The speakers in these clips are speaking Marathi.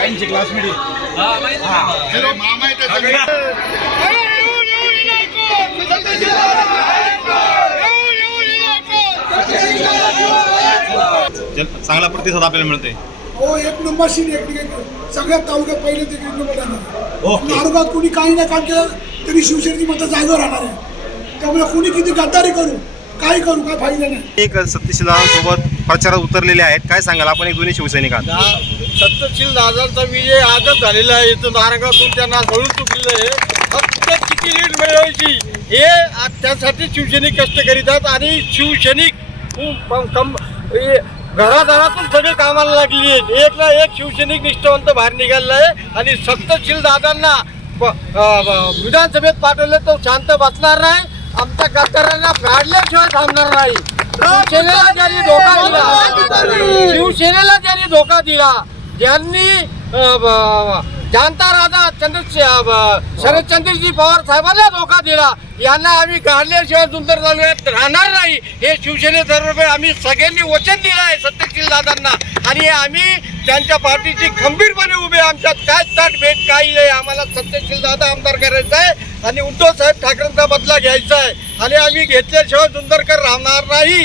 त्यांची. क्लासमेट. चांगला प्रतिसाद आपल्याला मिळतोय. हो एक नंबर सीट एक सगळ्यात तालुक्यात पहिले ते एक नंबर राहणार ओके. नारुगात कोणी काही नाही काम केलं तरी शिवसेनेची मतं जागेवर राहणार आहे. त्यामुळे कोणी किती गद्दारी करू काही करू काय फायदा नाही. एक सत्यशील सोबत प्रचारात उतरलेले आहेत. काय सांगाल? आपण एक दोन्ही शिवसैनिक आहात. सत्यशील दादांचा विजय आजच झालेला आहे. इथं नारंगातून त्यांना सळून चुकलेलं आहे. फक्त किती लीड मिळवायची? हे आज त्यासाठी शिवसैनिक कष्ट करीतात आणि शिवसैनिक खूप कम- सगळे कामाला लागली आहेत. ना एक शिवसैनिक निष्ठावंत बाहेर निघालेला आहे आणि सत्यशील दादांना विधानसभेत पाठवले तो शांत बसणार नाही. आमच्या गद्दारांना काढल्याशिवाय थांबणार नाही. शिवसेनेला ज्यांनी धोका दिला शिवसेनेला ज्यांनी धोका दिला ज्यांनी जानता राजा चंद्र शरदचंद्रजी पवार साहेबांना धोका दिला. यांना आम्ही काढल्याशिवाय सुंदर तालुक्यात राहणार नाही. हे शिवसेनेतर्फे आम्ही सगळ्यांनी वचन दिलं आहे सत्यशील दादांना. आणि आम्ही त्यांच्या पार्टीची खंबीरपणे उभे. आमच्यात काय ताट भेट काही आहे आम्हाला सत्यशील दादा आमदार करायचा आहे. आणि उद्धव साहेब ठाकरेंचा बदला घ्यायचा आहे. आणि आम्ही घेतल्याशिवाय सुंदरकर राहणार नाही.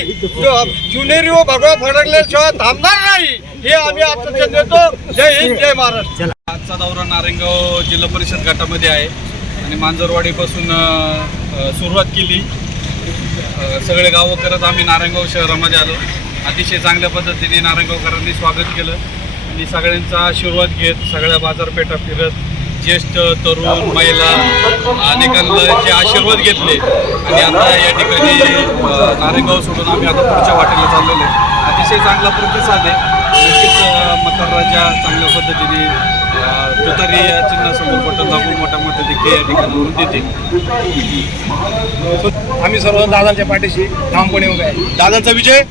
शिवनेरी व भगवा फडकल्याशिवाय थांबणार नाही. हे आम्ही आत्मचन देतो. जय हिंद जय महाराष्ट्र. आजचा दौरा नारायणगाव जिल्हा परिषद गटामध्ये आहे. आणि मांजरवाडीपासून सुरुवात केली. सगळे गावं करत आम्ही नारायणगाव शहरामध्ये आलो. अतिशय चांगल्या पद्धतीने नारायणगावकरांनी स्वागत केलं. आणि सगळ्यांचा आशीर्वाद घेत सगळ्या बाजारपेठा फिरत ज्येष्ठ तरुण महिला अनेकांचे आशीर्वाद घेतले. आणि आता या ठिकाणी अ, नारायणगाव सोडून आम्ही आता पुढच्या वाटेला चाललेलो आहे. अतिशय चांगला प्रतिसाद आहे. नक्कीच मतदाराच्या चांगल्या पद्धतीने तुतारी या चिन्हासमोर बटन दाबून मोठ्या मताधिक्य या ठिकाणी देते. आम्ही सर्व दादांच्या पाठीशी ठामपणे उभे आहे. दादांचा विजय?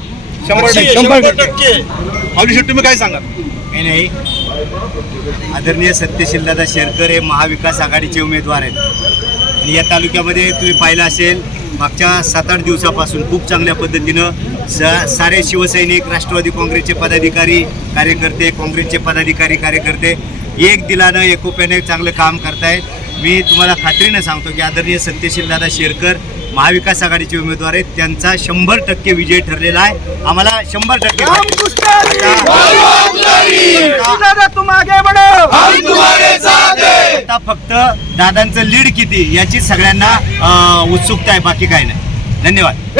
शंभर टक्के. शंभर टक्के तुम्ही काय सांगाल? काही नाही. आदरणीय सत्यशीलदादा शेरकर हे महाविकास आघाडीचे उमेदवार आहेत. आणि या तालुक्यामध्ये तुम्ही पाहिलं असेल मागच्या सात आठ दिवसापासून खूप चांगल्या पद्धतीनं स सारे शिवसैनिक राष्ट्रवादी काँग्रेसचे पदाधिकारी कार्यकर्ते काँग्रेसचे पदाधिकारी कार्यकर्ते एक दिलानं एकोप्याने चांगलं काम करतायत. मी तुम्हाला खात्रीनं सांगतो की आदरणीय सत्यशीलदादा शेरकर महाविकास आघाडीचे उमेदवार आहेत. त्यांचा शंभर टक्के विजय ठरलेला आहे. आम्हाला शंभर टक्के आता फक्त दादांचं लीड किती याची सगळ्यांना अं, उत्सुकता आहे बाकी काय नाही. धन्यवाद.